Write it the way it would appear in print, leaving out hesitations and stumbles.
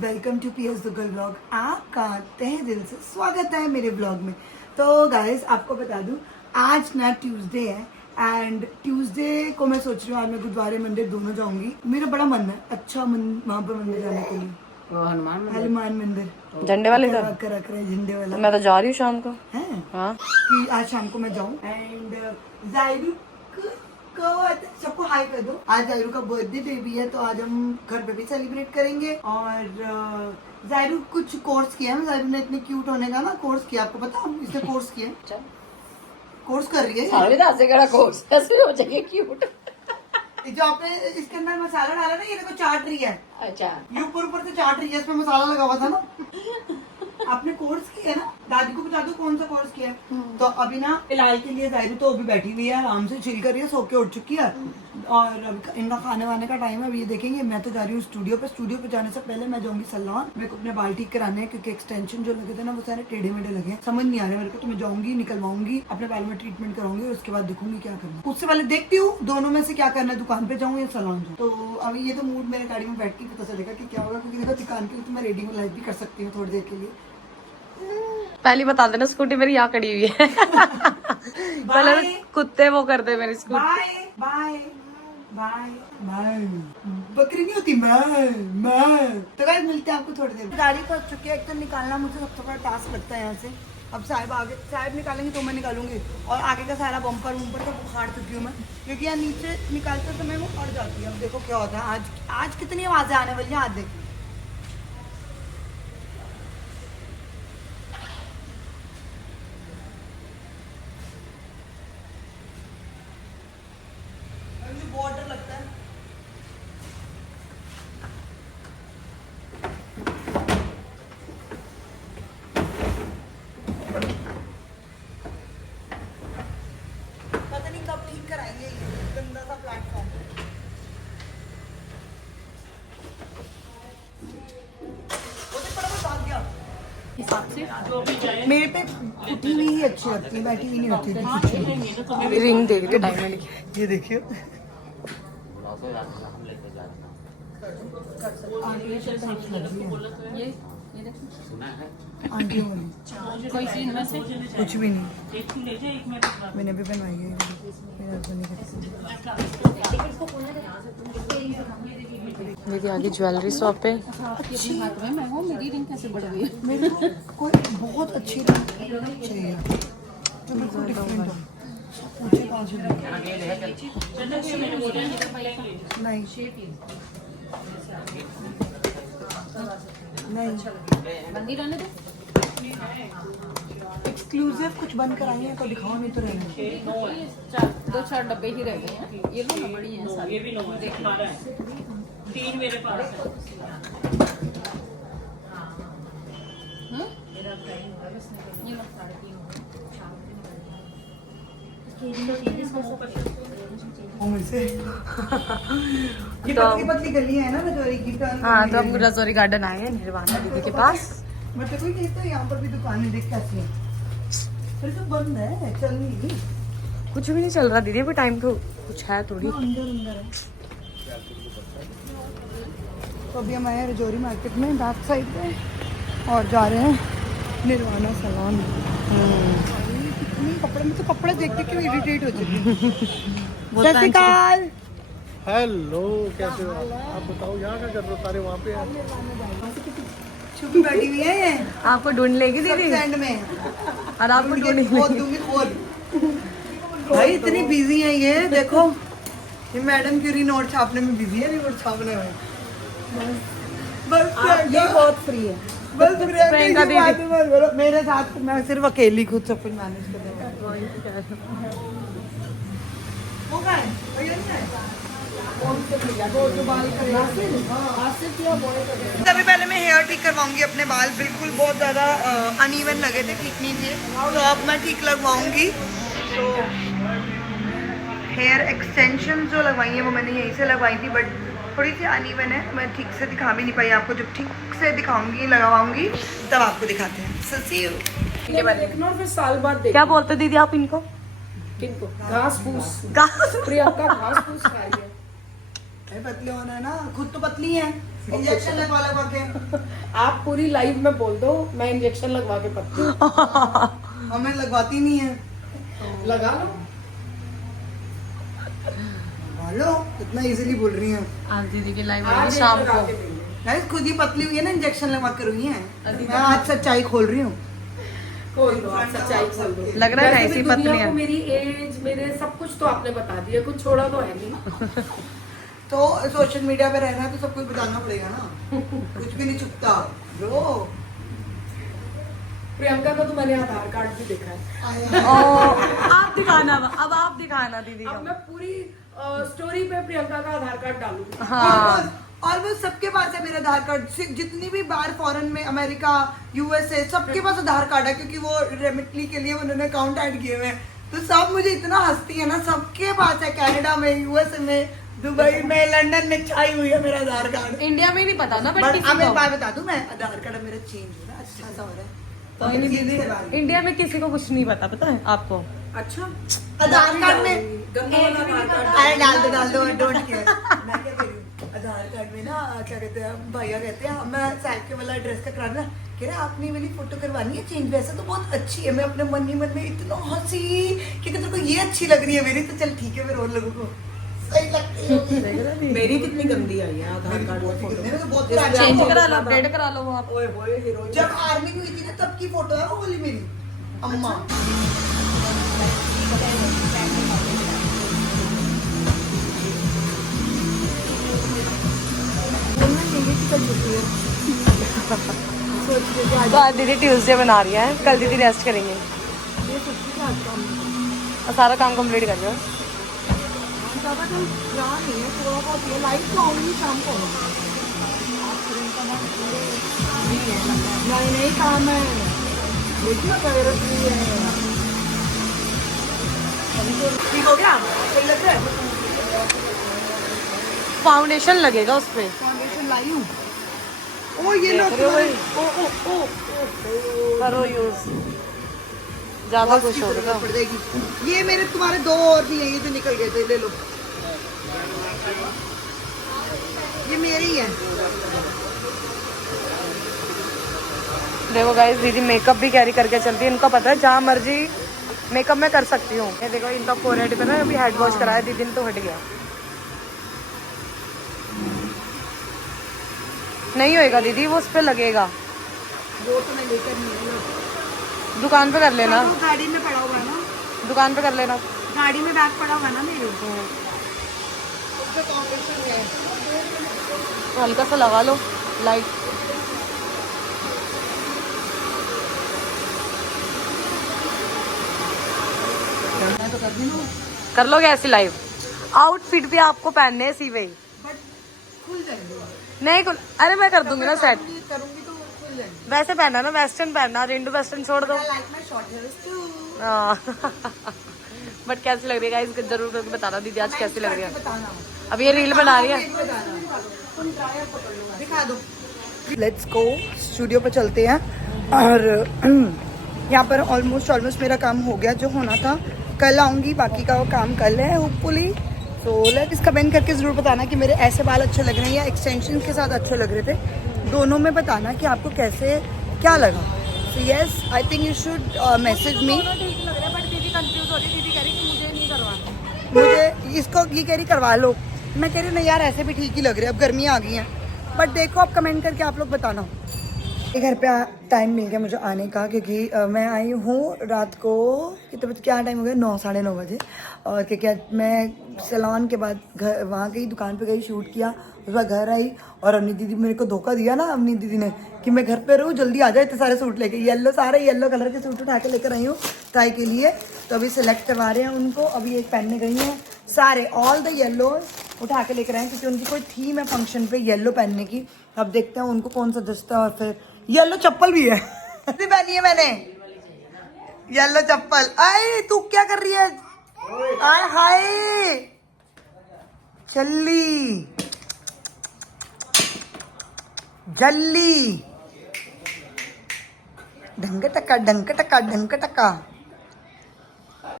Welcome to PS Duggal blog. आपका तहे दिल से स्वागत है मेरे ब्लॉग में। तो गाइस आपको बता दूं आज ना ट्यूसडे है एंड ट्यूसडे को मैं सोच रही हूँ आज मैं गुरुद्वारे मंदिर दोनों जाऊंगी। मेरा बड़ा मन है अच्छा वहाँ पर मंदिर जाने के लिए। हनुमान मंदिर झंडे वाले का रख रहे झंडे वाला। मैं तो जा रही हूँ शाम को। है हाँ कि आज शाम को मैं जाऊँ एंड जायरू को सबको हाई कर दो। आज जायरू का बर्थडे डे भी है तो आज हम घर पे भी सेलिब्रेट करेंगे। और जायरू कुछ कोर्स किया है। जायरू ने इतने क्यूट होने का ना कोर्स किया, आपको पता है इसने कोर्स किया। कोर्स कर रही है कोर्स कैसे हो जाएगा क्यूट। जो आपने इसके अंदर मसाला डाला ना, ये देखो चाट रही है। अच्छा ये ऊपर से चाट रही है, इसमें मसाला लगा हुआ था ना। आपने कोर्स किया ना, दादी को बता दो कौन सा कोर्स किया है। तो अभी ना फिलहाल के लिए जायरू तो अभी बैठी हुई है, आराम से चिल कर रही है, सो के उठ चुकी है। और अभी इनका खाने वाने का टाइम है, अभी ये देखेंगे। मैं तो जा रही हूँ स्टूडियो पे जाने से पहले मैं जाऊंगी सैलून। मेरे को अपने बाल ठीक कराने हैं क्योंकि एक्सटेंशन जो लगे थे ना वो सारे टेढ़े मेढ़े लगे हैं, समझ नहीं आ रहे मेरे को। तो मैं जाऊंगी, निकलवाऊंगी, अपने बालों में ट्रीटमेंट कराऊंगी और उसके बाद देखूंगी क्या करना। उससे पहले देखती हूँ दोनों में से क्या करना है, दुकान पे जाऊँ या सैलून जाऊँ। तो अभी ये तो मूड मेरे गाड़ी में बैठ के पता चलेगा कि क्या होगा, क्योंकि देखो दुकान के लिए तो मैं रेडी हूँ, लाइफ भी कर सकती हूँ थोड़ी देर के लिए। पहले बता देना स्कूटी मेरी यहाँ खड़ी हुई है। पहले कुत्ते वो कर दे मेरी scooty. Bye bye bye bye. बकरी नहीं होती मैं। तो गाइस मिलते हैं आपको थोड़ी देर। गाड़ी पहुंच चुकी है। एक तो निकालना मुझे सबसे बड़ा टास्क लगता है यहाँ से। अब साहब निकालेंगे तो मैं निकालूंगी। और आगे का सारा बम्पर वम्पर तो उखाड़ चुकी हूँ मैं, क्योंकि यहाँ नीचे निकालते समय वो अड़ जाती है। अब देखो क्या होता है। आज कितनी आवाजें आने वाली है, आज देखिए। बहुत डर लगता है। पता नहीं कब ठीक कराएंगे ये गंदा सा प्लेटफॉर्म। मेरे पे उठी हुई ही अच्छी लगती है, बैठी हुई नहीं होती। रिंग देख रही डायमंड की। ये देखियो आंटी बोली कोई सीन में से कुछ भी नहीं, मैंने भी बनवाई है। मेरे हस्बैंड देखिए आगे ज्वेलरी शॉप है। मेरी रिंग कैसे बढ़ गई? मेरे को कोई बहुत अच्छी रिंग चाहिए जो बिल्कुल डिफरेंट हो। मुझे कौन सी नहीं एक्सक्लूसिव कुछ बंद कराई है तो दिखाओ, नहीं तो रहने दो चार डब्बे ही रह गए हैं। ये लो ना बड़ी है सारी। ये भी लो, देखना है 3 मेरे पास है। ये लो 3.5। तो पतली गली है ना रजौरी की। हाँ तो हम रजौरी गार्डन आए हैं निर्वाणा दीदी के पास। मतलब कोई कहता है यहाँ पर भी दुकानें देख कैसी है, फिर तो बंद है, चल नहीं। कुछ भी नहीं चल रहा दीदी, अभी टाइम तो कुछ है थोड़ी। अंदर है। तो अभी हम आए हैं रजौरी मार्केट में बैक साइड पे और जा रहे हैं निर्वाणा सैलून। कितने कपड़े में तो कपड़े देख के इरिटेट हो चुकी हूँ। सत श्री अकाल। हेलो, कैसे हो आप? बताओ यहाँ क्या कर रहे हो? सारे वहाँ पे हैं। छुपी बैठी हुई है ये। आपको ढूंढ लेगी दीदी एंड में और आपको भाई इतनी बिजी है ये। देखो ये मैडम क्यूरी नोट छापने में बिजी है, रिपोर्ट छापने में। बस ये बहुत फ्री है। बस प्रियंका दीदी मेरे साथ मैं सिर्फ अकेली खुद सब कुछ मैनेज कर तभी पहले मैं हेयर ठीक करवाऊंगी अपने बाल। बिल्कुल बहुत ज़्यादा अनइवन लगे थे, ठीक नहीं थे, तो अब मैं ठीक लगवाऊंगी। तो हेयर एक्सटेंशन जो लगवाई है वो मैंने यहीं से लगवाई थी, बट थोड़ी सी अनइवन है, मैं ठीक से दिखा भी नहीं पाई आपको। जब ठीक से दिखाऊंगी लगवाऊंगी तब आपको दिखाते हैं। साल बाद क्या बोलते दीदी आप इनको? किनको? घास फूस। घास प्रियंका घास फूस खाई है। पतली होना है ना, खुद तो पतली है, इंजेक्शन लगवा के। आप पूरी लाइव में बोल दो मैं इंजेक्शन लगवा के पत्ती हमें लगवाती नहीं है। लगा लो। हेलो, इतना इजीली बोल रही हैं। आज दीदी की लाइव आज होगी शाम लगा को। के देंगे। गाइस खुद ही पतली हुई है ना, इंजेक्शन लगवा कर हुई है। मैं आज सच्चाई खोल रही हूँ। खोल दो, आप सच्चाई खोल दो। लग रहा है वैसे ऐसी भी पतली दुनिया है। को मेरी एज, मेरे सब कुछ तो आपने बता दिया, कुछ छोड़ा तो है नहीं। तो सोशल मीडिया पे रहना है तो सब कुछ बताना पड़ेगा ना। कुछ भी नहीं छुपता ब्रो। प्रियंका का तो मैंने आधार कार्ड भी देखा है। आप दिखाना, अब आप दिखाना दीदी अब का। मैं पूरी स्टोरी पे प्रियंका का आधार कार्ड डालूंगी। हाँ और वो सबके पास है मेरा आधार कार्ड। जितनी भी बाहर फॉरेन में, अमेरिका, यूएसए, सबके पास आधार कार्ड है, क्योंकि वो रेमिटली के लिए उन्होंने अकाउंट ऐड किए हुए हैं। तो सब मुझे इतना हंसती है ना, सबके पास है। कनाडा में, यूएसए में, दुबई में, लंदन में छाई हुई है मेरा आधार कार्ड। इंडिया में नहीं पता ना, बट बट किसी अब एक को बात बता दूं, मैं आधार कार्ड मेरा चेंज हो रहा है, अच्छा सा हो रहा है। तो इंडिया में किसी को कुछ नहीं पता है आपको। अच्छा, आधार कार्ड में गंदा वाला आधार कार्ड अरे डाल दो डोंट केयर। मैं क्या कह रही हूँ, आधार कार्ड में ना क्या कहते हैं, भैया कहते हैं मैं साइड के वाला एड्रेस का कराना, कह रहे आपने मेरी फोटो करवानी है चेंज। वैसे तो बहुत अच्छी है। मैं अपने मन ही मन में इतना हंसी कि तेरे को ये अच्छी लग रही है मेरी, तो चल ठीक है, फिर और लोगों को सही लगती है। मेरी कितनी गंदी आई है आधार कार्ड में फोटो। मेरे तो बहुत पुरानी चेंज है। करा लो, अपडेट करा लो वो आप। ओए होए हीरोइन। जब आर्मी में हुई थी ना तब की फोटो है वो वाली मेरी अम्मा। तो आज दीदी ट्यूसडे बना रही है, कल दीदी रेस्ट करेंगे। और सारा काम कंप्लीट कर लो। ज्यादा कल रहा नहीं है, थोड़ा बहुत ये लाइट तो आऊंगी शाम को। नहीं काम है, देखिए गैरत नहीं है। ठीक हो गया, सही लग रहा है। फाउंडेशन लगेगा उस पे। फाउंडेशन लाई हूँ। ओ ये लो ओ करो यूज, ज्यादा खुश हो गया। पड़ जाएगी। ये मेरे तुम्हारे दो और भी हैं, ये जो निकल गए थे, ले लो। ये मेरे ही है। देखो गाइस, दीदी मेकअप भी कैरी करके चलती है। इनका पता है जहाँ मर्जी मेकअप मैं कर सकती हूँ। ये देखो इनका फोरहेड पे ना अभी हेड वॉश कराया दीदी ने, तो हट गया। नहीं होएगा दीदी, वो उस पे लगेगा। वो तो मैं लेकर नहीं है। दुकान पे कर लेना, गाड़ी में पड़ा हुआ है ना, दुकान पे कर लेना। गाड़ी में बैग पड़ा हुआ है ना मेरे। उसका फाउंडेशन है, तो हल्का सा लगा लो लाइट। मैं तो कर दी ना, कर लोगे ऐसी लाइव। आउटफिट भी आपको पहनने हैं सी वही। बट खुल जाएंगे। नहीं अरे मैं कर दूंगी ना सेट। करूंगी तो खुल जाएंगे। वैसे पहनना ना, वेस्टर्न पहनना, इंडो वेस्टर्न छोड़ दो। I like my short hairs too। But कैसी लग रही है गाइस, जरूर करके बताना दीदी आज कैसी लग रही है। बताना। अब ये रील बना रही है। दिखा दो। लेट्स गो, स्टूडियो पर चलते हैं। और यहाँ पर ऑलमोस्ट मेरा काम हो गया जो होना था। कल आऊँगी, बाकी का वो काम कल है होपफुली। तो लेट्स कमेंट करके ज़रूर बताना कि मेरे ऐसे बाल अच्छे लग रहे हैं या एक्सटेंशन के साथ अच्छे लग रहे थे। दोनों में बताना कि आपको कैसे क्या लगा। So yes, I think you should message me. ठीक लग रहा है, बट दीदी कंफ्यूज हो रही है। दीदी कह रही कि मुझे नहीं करवाना। मुझे इसको ये कह रही करवा लो, मैं कह रही हूँ नहीं यार ऐसे भी ठीक ही लग रहे हैं, अब गर्मियाँ आ गई हैं। बट देखो आप कमेंट करके आप लोग बताना। ये घर पे टाइम मिल गया मुझे आने का, क्योंकि मैं आई हूँ रात को कितने बजे, क्या टाइम हो गया, 9 साढ़े 9 बजे। और क्योंकि मैं सैलून के बाद घर वहाँ गई, दुकान पे गई, शूट किया, उसके बाद घर आई। और अवनी दीदी मेरे को धोखा दिया ना, अवनी दीदी ने, कि मैं घर पे रहूँ, जल्दी आ जाए। इतने सारे सूट लेके, सारे येलो कलर के सूट उठा के लेकर आई हूँ ट्राई के लिए। तो अभी सिलेक्ट करवा रहे हैं उनको। अभी एक पहनने गई हैं, सारे ऑल द येलो उठा के लेकर आए, क्योंकि उनकी कोई थीम है फंक्शन पे येलो पहनने की। अब देखते हैं उनको कौन सा जचता है। और फिर येलो चप्पल भी है पहनी है मैंने, येलो चप्पल। आए तू क्या कर रही है? आए हाय चल्ली जल्ली, ढंग टका ढंग टका ढंग टका।